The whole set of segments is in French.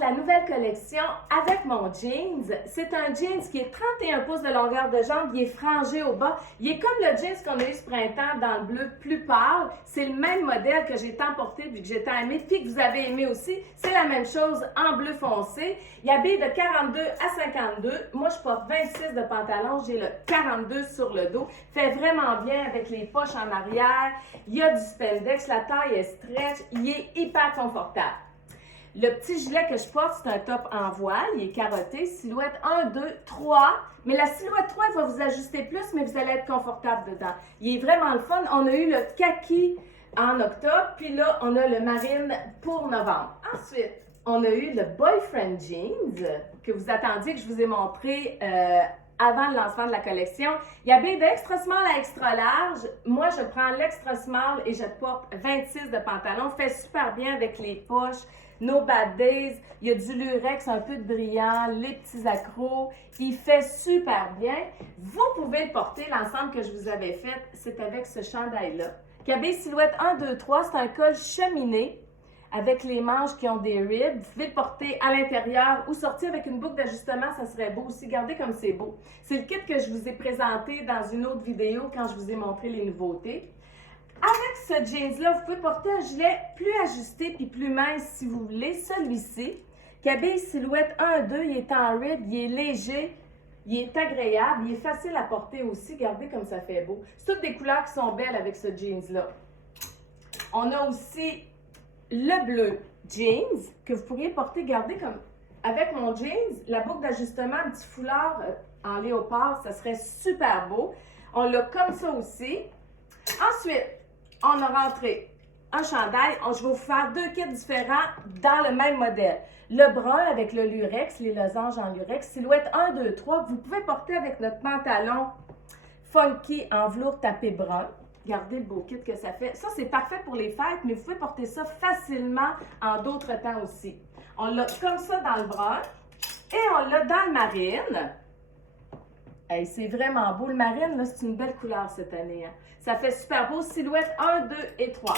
la nouvelle collection avec mon jeans. C'est un jeans qui est 31 pouces de longueur de jambe, il est frangé au bas. Il est comme le jeans qu'on a eu ce printemps dans le bleu plus pâle. C'est le même modèle que j'ai tant porté puis que j'ai tant aimé puis que vous avez aimé aussi. C'est la même chose en bleu foncé. Il habille de 42 à 52. Moi, je porte 26 de pantalon. J'ai le 42 sur le dos. Fait vraiment bien avec les poches en arrière. Il y a du spandex. La taille est stretch. Il est hyper confortable. Le petit gilet que je porte, c'est un top en voile. Il est carotté. Silhouette 1, 2, 3. Mais la silhouette 3, il va vous ajuster plus, mais vous allez être confortable dedans. Il est vraiment le fun. On a eu le kaki en octobre. Puis là, on a le marine pour novembre. Ensuite, on a eu le boyfriend jeans que vous attendiez, que je vous ai montré avant le lancement de la collection. Il habille d'extra small à extra large. Moi, je prends l'extra small et je porte 26 de pantalon. Fait super bien avec les poches. No Bad Days. Il y a du lurex, un peu de brillant, les petits accros. Il fait super bien. Vous pouvez le porter. L'ensemble que je vous avais fait, c'est avec ce chandail-là. Qui habille silhouette 1, 2, 3. C'est un col cheminé avec les manches qui ont des ribs. Vous pouvez le porter à l'intérieur ou sortir avec une boucle d'ajustement, ça serait beau aussi. Regardez comme c'est beau. C'est le kit que je vous ai présenté dans une autre vidéo quand je vous ai montré les nouveautés. Avec ce jeans-là, vous pouvez porter un gilet plus ajusté puis plus mince si vous voulez. Celui-ci, qui habille silhouette 1, 2, il est en rib, il est léger, il est agréable, il est facile à porter aussi. Regardez comme ça fait beau. C'est toutes des couleurs qui sont belles avec ce jeans-là. On a aussi le bleu jeans que vous pourriez porter, regardez comme avec mon jeans, la boucle d'ajustement, un petit foulard en léopard, ça serait super beau. On l'a comme ça aussi. Ensuite, on a rentré un chandail. Je vais vous faire deux kits différents dans le même modèle. Le brun avec le lurex, les losanges en lurex, silhouette 1, 2, 3. Vous pouvez porter avec notre pantalon funky en velours tapé brun. Regardez le beau kit que ça fait. Ça, c'est parfait pour les fêtes, mais vous pouvez porter ça facilement en d'autres temps aussi. On l'a comme ça dans le brun et on l'a dans le marine. Hey, c'est vraiment beau. Le marine, là, c'est une belle couleur cette année. Hein? Ça fait super beau. Silhouette 1, 2 et 3.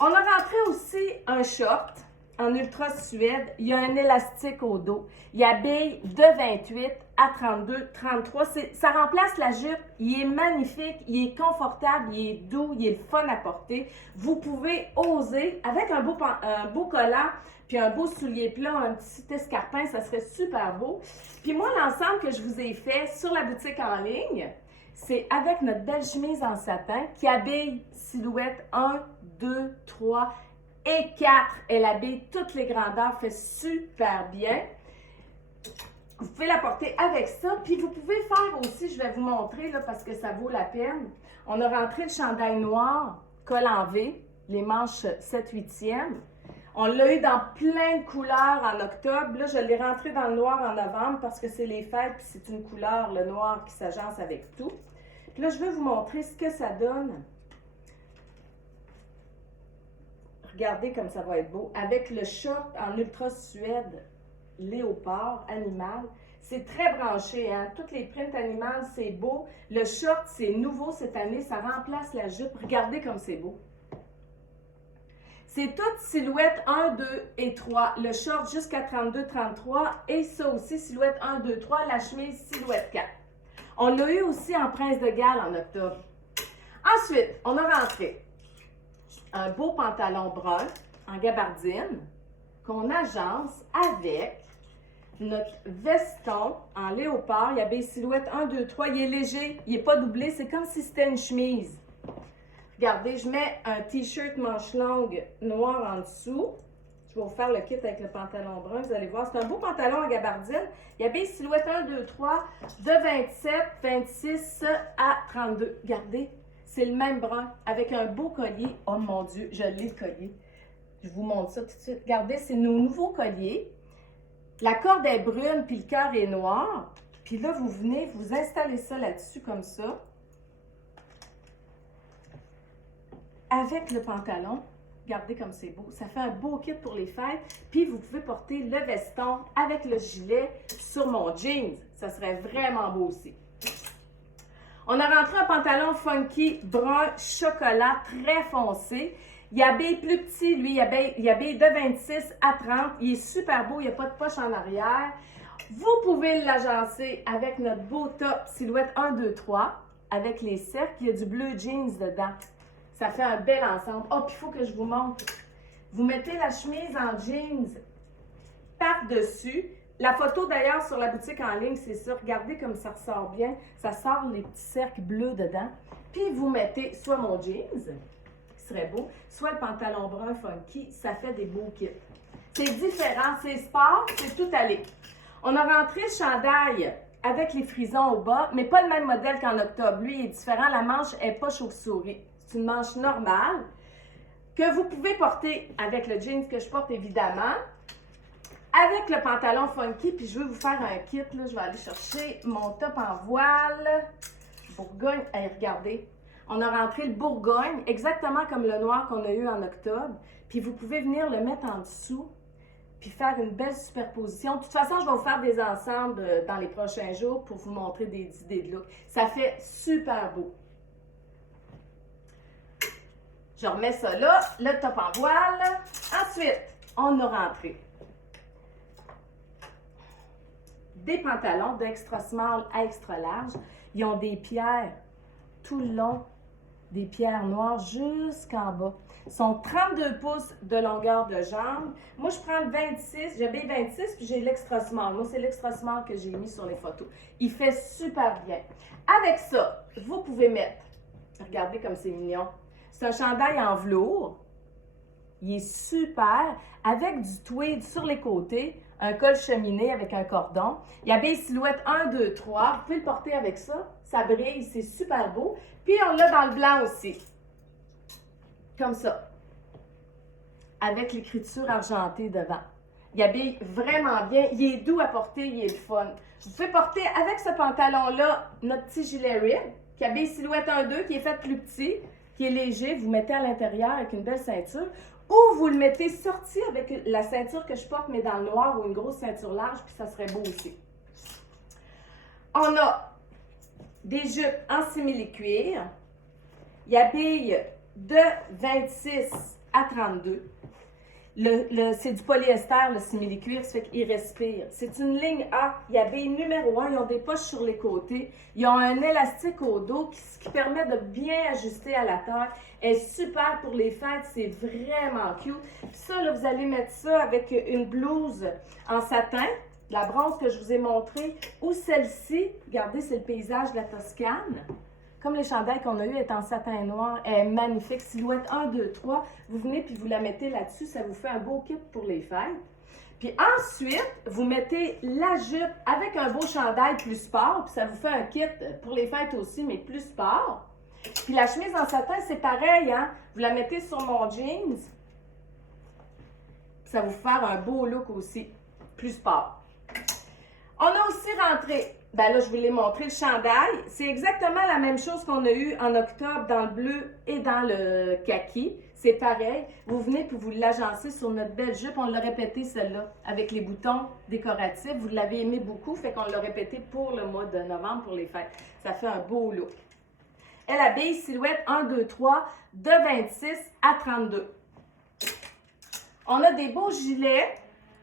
On a rentré aussi un short en ultra suède. Il y a un élastique au dos. Il habille de 28 à 32, 33. Ça remplace la jupe. Il est magnifique, il est confortable, il est doux, il est le fun à porter. Vous pouvez oser avec un beau collant puis un beau soulier plat, un petit escarpin, ça serait super beau. Puis moi, l'ensemble que je vous ai fait sur la boutique en ligne, c'est avec notre belle chemise en satin qui habille silhouette 1, 2, 3 et 4. Elle habille toutes les grandeurs, fait super bien. Vous pouvez la porter avec ça. Puis vous pouvez faire aussi, je vais vous montrer là, parce que ça vaut la peine. On a rentré le chandail noir, col en V, les manches 7/8e. On l'a eu dans plein de couleurs en octobre. Là, je l'ai rentré dans le noir en novembre parce que c'est les fêtes puis c'est une couleur, le noir, qui s'agence avec tout. Puis là, je vais vous montrer ce que ça donne. Regardez comme ça va être beau. Avec le short en ultra suède, léopard, animal. C'est très branché, hein? Toutes les prints animales, c'est beau. Le short, c'est nouveau cette année. Ça remplace la jupe. Regardez comme c'est beau. C'est toute silhouette 1, 2 et 3. Le short jusqu'à 32, 33. Et ça aussi, silhouette 1, 2, 3. La chemise, silhouette 4. On l'a eu aussi en Prince de Galles en octobre. Ensuite, on a rentré un beau pantalon brun en gabardine qu'on agence avec notre veston en léopard. Il habille silhouette 1, 2, 3. Il est léger, il n'est pas doublé. C'est comme si c'était une chemise. Regardez, je mets un t-shirt manche longue noir en dessous. Je vais vous faire le kit avec le pantalon brun. Vous allez voir, c'est un beau pantalon en gabardine. Il habille silhouette 1, 2, 3 de 27, 26 à 32. Regardez, c'est le même brun avec un beau collier. Oh mon Dieu, je l'ai le collier. Je vous montre ça tout de suite. Regardez, c'est nos nouveaux colliers. La corde est brune puis le cœur est noir. Puis là, vous venez, vous installez ça là-dessus comme ça. Avec le pantalon, regardez comme c'est beau. Ça fait un beau kit pour les fêtes. Puis vous pouvez porter le veston avec le gilet sur mon jeans. Ça serait vraiment beau aussi. On a rentré un pantalon funky brun chocolat très foncé. Il habille plus petit, lui, il habille de 26 à 30. Il est super beau, il n'y a pas de poche en arrière. Vous pouvez l'agencer avec notre beau top silhouette 1, 2, 3, avec les cercles. Il y a du bleu jeans dedans. Ça fait un bel ensemble. Oh, puis il faut que je vous montre. Vous mettez la chemise en jeans par-dessus. La photo d'ailleurs sur la boutique en ligne, c'est ça. Regardez comme ça ressort bien. Ça sort les petits cercles bleus dedans. Puis vous mettez soit mon jeans, qui serait beau, soit le pantalon brun funky. Ça fait des beaux kits. C'est différent, c'est sport, c'est tout allé. On a rentré le chandail avec les frisons au bas, mais pas le même modèle qu'en octobre. Lui, il est différent. La manche n'est pas chauve-souris. C'est une manche normale que vous pouvez porter avec le jeans que je porte évidemment, avec le pantalon funky. Puis je veux vous faire un kit. Là, je vais aller chercher mon top en voile. Bourgogne. Hey, regardez. On a rentré le Bourgogne, exactement comme le noir qu'on a eu en octobre. Puis vous pouvez venir le mettre en dessous, puis faire une belle superposition. De toute façon, je vais vous faire des ensembles dans les prochains jours pour vous montrer des idées de look. Ça fait super beau. Je remets ça là, le top en voile. Ensuite, on a rentré des pantalons d'extra small à extra large. Ils ont des pierres tout le long, des pierres noires jusqu'en bas. Ils sont 32 pouces de longueur de jambe. Moi, je prends le 26, j'habille 26, puis j'ai l'extra small. Moi, c'est l'extra small que j'ai mis sur les photos. Il fait super bien. Avec ça, vous pouvez mettre, regardez comme c'est mignon, c'est un chandail en velours. Il est super, avec du tweed sur les côtés, un col cheminé avec un cordon. Il habille silhouette 1, 2, 3. Vous pouvez le porter avec ça. Ça brille, c'est super beau. Puis on l'a dans le blanc aussi. Comme ça. Avec l'écriture argentée devant. Il habille vraiment bien. Il est doux à porter, il est le fun. Vous pouvez porter avec ce pantalon-là notre petit gilet rib, qui habille silhouette 1, 2, qui est fait plus petit, qui est léger. Vous mettez à l'intérieur avec une belle ceinture. Ou vous le mettez sorti avec la ceinture que je porte, mais dans le noir, ou une grosse ceinture large, puis ça serait beau aussi. On a des jupes en simili-cuir. Il habille de 26 à 32. C'est du polyester, le simili-cuir, ça fait qu'il respire. C'est une ligne A. Il habille numéro 1. Ils ont des poches sur les côtés. Ils ont un élastique au dos qui permet de bien ajuster à la taille. Elle est super pour les fêtes. C'est vraiment cute. Puis ça, là, vous allez mettre ça avec une blouse en satin, la bronze que je vous ai montrée, ou celle-ci. Regardez, c'est le paysage de la Toscane. Comme les chandails qu'on a eu est en satin noir, elle est magnifique. Silhouette 1, 2, 3. Vous venez puis vous la mettez là-dessus. Ça vous fait un beau kit pour les fêtes. Puis ensuite, vous mettez la jupe avec un beau chandail plus sport. Puis ça vous fait un kit pour les fêtes aussi, mais plus sport. Puis la chemise en satin, c'est pareil, hein? Vous la mettez sur mon jeans. Ça va vous faire un beau look aussi, plus sport. On a aussi rentré, ben là, je vous l'ai montré, le chandail. C'est exactement la même chose qu'on a eu en octobre dans le bleu et dans le kaki. C'est pareil. Vous venez puis vous l'agencez sur notre belle jupe. On l'a répété celle-là avec les boutons décoratifs. Vous l'avez aimé beaucoup, fait qu'on l'a répété pour le mois de novembre, pour les fêtes. Ça fait un beau look. Elle habille silhouette 1, 2, 3 de 26 à 32. On a des beaux gilets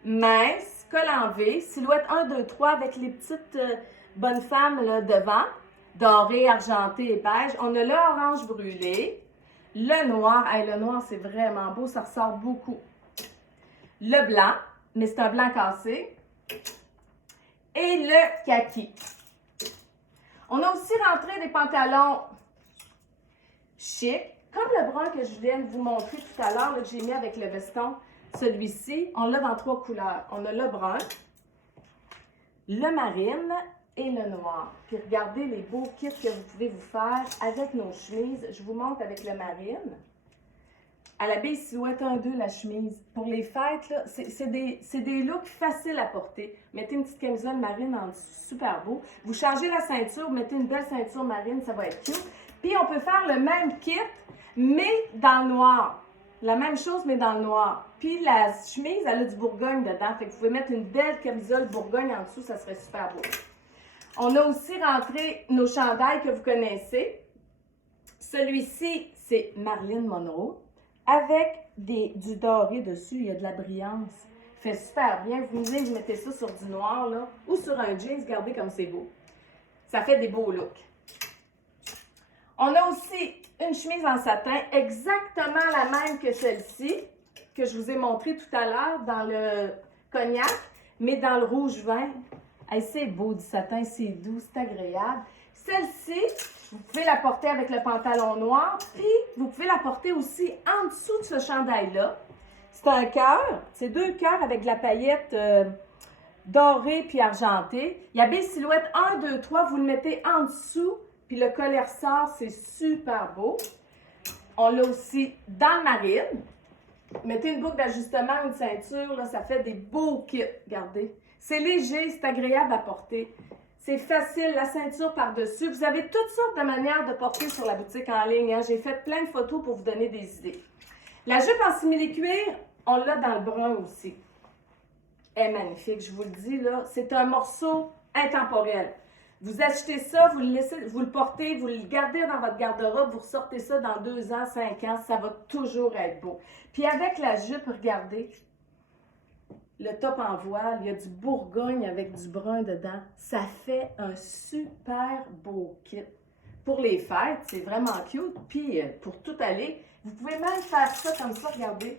minces, col en V, silhouette 1, 2, 3 avec les petites bonnes femmes là, devant, doré, argenté et beige. On a l'orange brûlé, le noir. Hey, le noir, c'est vraiment beau, ça ressort beaucoup. Le blanc, mais c'est un blanc cassé. Et le kaki. On a aussi rentré des pantalons chic, comme le brun que je viens de vous montrer tout à l'heure, que j'ai mis avec le veston. Celui-ci, on l'a dans 3 couleurs. On a le brun, le marine et le noir. Puis regardez les beaux kits que vous pouvez vous faire avec nos chemises. Je vous montre avec le marine. Elle habille silhouette 1-2 la chemise. Pour les fêtes, c'est des looks faciles à porter. Mettez une petite camisole marine en dessous, super beau. Vous changez la ceinture, vous mettez une belle ceinture marine, ça va être cute. Puis on peut faire le même kit, mais dans le noir. La même chose, mais dans le noir. Puis la chemise, elle a du Bourgogne dedans. Fait que vous pouvez mettre une belle camisole Bourgogne en dessous, ça serait super beau. On a aussi rentré nos chandails que vous connaissez. Celui-ci, c'est Marilyn Monroe, avec du doré dessus, il y a de la brillance. Fait super bien. Vous venez, vous mettez ça sur du noir, là, ou sur un jeans, regardez comme c'est beau. Ça fait des beaux looks. On a aussi une chemise en satin, exactement la même que celle-ci, que je vous ai montré tout à l'heure dans le cognac, mais dans le rouge vin. Hey, c'est beau du satin, c'est doux, c'est agréable. Celle-ci, vous pouvez la porter avec le pantalon noir, puis vous pouvez la porter aussi en dessous de ce chandail-là. C'est un cœur, c'est 2 cœurs avec de la paillette dorée puis argentée. Il y a des silhouettes 1, 2, 3, vous le mettez en dessous, puis le collet ressort, c'est super beau. On l'a aussi dans le marine. Mettez une boucle d'ajustement, une ceinture, là, ça fait des beaux kits, regardez. C'est léger, c'est agréable à porter. C'est facile, la ceinture par-dessus. Vous avez toutes sortes de manières de porter sur la boutique en ligne. Hein. J'ai fait plein de photos pour vous donner des idées. La jupe en simili-cuir, on l'a dans le brun aussi. Elle est magnifique, je vous le dis, là. C'est un morceau intemporel. Vous achetez ça, vous le laissez, vous le portez, vous le gardez dans votre garde-robe, vous ressortez ça dans 2 ans, 5 ans, ça va toujours être beau. Puis avec la jupe, regardez, le top en voile, il y a du bourgogne avec du brun dedans. Ça fait un super beau kit. Pour les fêtes, c'est vraiment cute. Puis pour tout aller, vous pouvez même faire ça comme ça, regardez.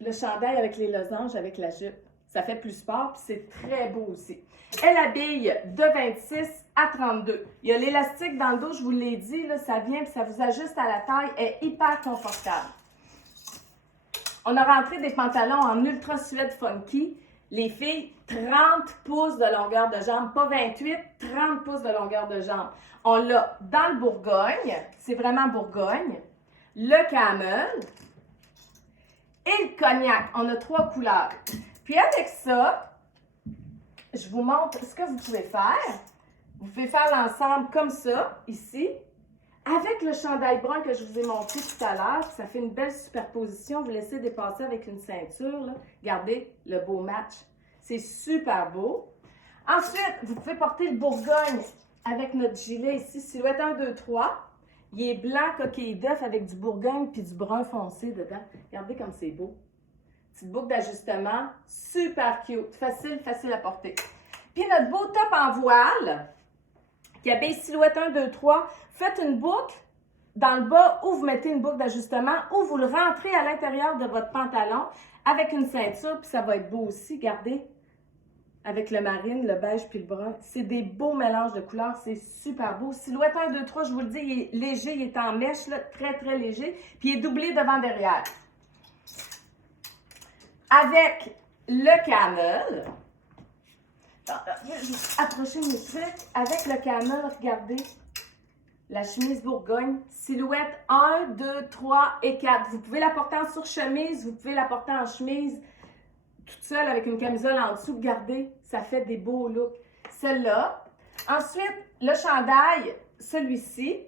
Le chandail avec les losanges, avec la jupe. Ça fait plus sport, puis c'est très beau aussi. Elle habille de 26 à 32. Il y a l'élastique dans le dos, je vous l'ai dit, là, ça vient puis ça vous ajuste à la taille, elle est hyper confortable. On a rentré des pantalons en ultra suède funky. Les filles, 30 pouces de longueur de jambe, pas 28, 30 pouces de longueur de jambe. On l'a dans le Bourgogne, c'est vraiment Bourgogne, le camel et le cognac. On a 3 couleurs. Puis avec ça, je vous montre ce que vous pouvez faire. Vous pouvez faire l'ensemble comme ça, ici, avec le chandail brun que je vous ai montré tout à l'heure. Ça fait une belle superposition. Vous laissez dépasser avec une ceinture. Là. Regardez le beau match. C'est super beau. Ensuite, vous pouvez porter le Bourgogne avec notre gilet ici, silhouette 1, 2, 3. Il est blanc coquille d'œuf avec du Bourgogne puis du brun foncé dedans. Regardez comme c'est beau. Petite boucle d'ajustement, super cute, facile, facile à porter. Puis notre beau top en voile, qui habille silhouette 1, 2, 3, faites une boucle dans le bas où vous mettez une boucle d'ajustement ou vous le rentrez à l'intérieur de votre pantalon avec une ceinture, puis ça va être beau aussi, regardez, avec le marine, le beige puis le brun. C'est des beaux mélanges de couleurs, c'est super beau. Silhouette 1, 2, 3, je vous le dis, il est léger, il est en mèche, là, très, très léger, puis il est doublé devant-derrière. Avec le camel, approchez mes trucs, avec le camel, regardez, la chemise Bourgogne, silhouette 1, 2, 3 et 4. Vous pouvez la porter en surchemise, vous pouvez la porter en chemise toute seule avec une camisole en dessous, regardez, ça fait des beaux looks. Celle-là. Ensuite, le chandail, celui-ci,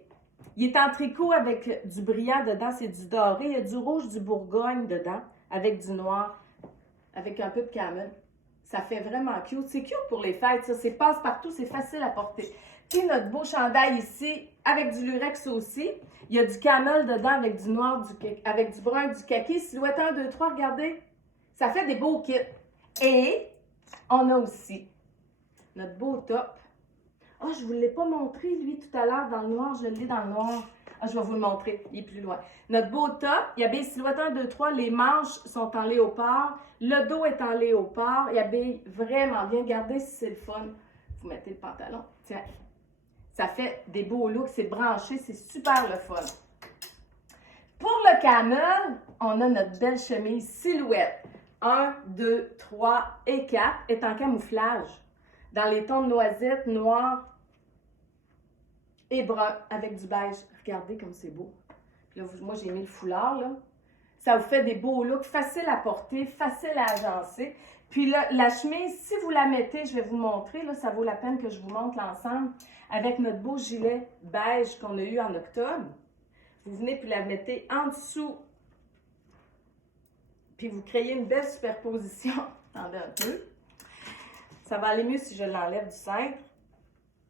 il est en tricot avec du brillant dedans, c'est du doré, il y a du rouge, du Bourgogne dedans, avec du noir. Avec un peu de camel. Ça fait vraiment cute. C'est cute pour les fêtes, ça. C'est passe-partout, c'est facile à porter. Puis notre beau chandail ici, avec du lurex aussi. Il y a du camel dedans avec du noir, avec du brun, du kaki. Silhouette 1, 2, 3, regardez. Ça fait des beaux kits. Et on a aussi notre beau top. Ah, je ne vous l'ai pas montré, lui, tout à l'heure, dans le noir. Je l'ai dans le noir. Ah, je vais vous le montrer. Il est plus loin. Notre beau top, il y a bien silhouette 1, 2, 3. Les manches sont en léopard. Le dos est en léopard. Il y a bien vraiment bien. Regardez si c'est le fun. Vous mettez le pantalon. Tiens. Ça fait des beaux looks. C'est branché. C'est super le fun. Pour le camel, on a notre belle chemise silhouette. 1, 2, 3 et 4 est en camouflage. Dans les tons de noisette, noir et brun avec du beige. Regardez comme c'est beau. Là, moi, j'ai mis le foulard, là. Ça vous fait des beaux looks, facile à porter, facile à agencer. Puis là, la chemise, si vous la mettez, je vais vous montrer, là, ça vaut la peine que je vous montre l'ensemble, avec notre beau gilet beige qu'on a eu en octobre. Vous venez puis la mettez en dessous. Puis vous créez une belle superposition. Attendez un peu. Ça va aller mieux si je l'enlève du centre.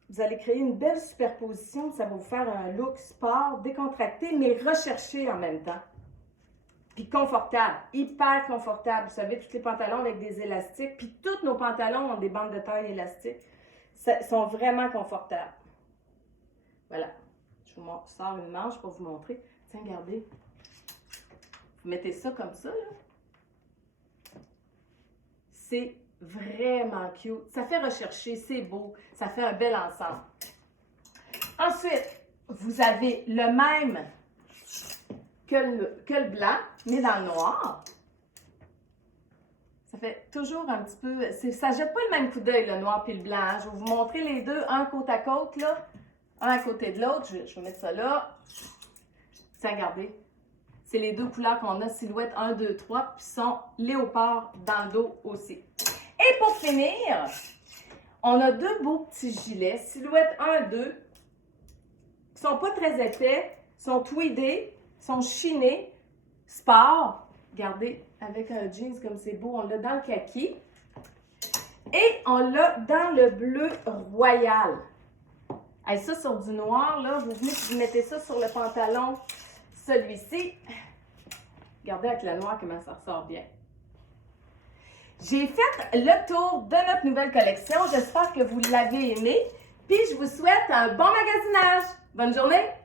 Vous allez créer une belle superposition. Ça va vous faire un look sport, décontracté, mais recherché en même temps. Puis confortable, hyper confortable. Vous savez, tous les pantalons avec des élastiques, puis tous nos pantalons ont des bandes de taille élastiques. Ils sont vraiment confortables. Voilà. Je vous sors une manche pour vous montrer. Tiens, regardez. Vous mettez ça comme ça, là. C'est vraiment cute. Ça fait rechercher, c'est beau. Ça fait un bel ensemble. Ensuite, vous avez le même que le blanc, mais dans le noir. Ça fait toujours un petit peu... Ça ne jette pas le même coup d'œil, le noir puis le blanc. Hein. Je vais vous montrer les deux, un côte à côte, là. Un à côté de l'autre. Je vais mettre ça là. Tiens, regardez. C'est les deux couleurs qu'on a, silhouette 1, 2, 3, puis sont léopard dans le dos aussi. Et pour finir, on a deux beaux petits gilets, silhouette 1, 2, qui sont pas très épais, sont tweedés, sont chinés, sport. Regardez, avec un jeans comme c'est beau, on l'a dans le kaki. Et on l'a dans le bleu royal. Et ça, sur du noir, là, vous venez et vous mettez ça sur le pantalon, celui-ci. Regardez avec le noir comment ça ressort bien. J'ai fait le tour de notre nouvelle collection. J'espère que vous l'avez aimé. Puis je vous souhaite un bon magasinage. Bonne journée!